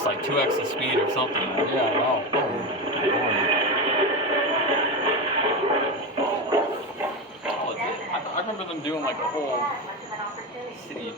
least like 2x the speed or something, man. Yeah, wow. Legit. I remember them doing like a whole city.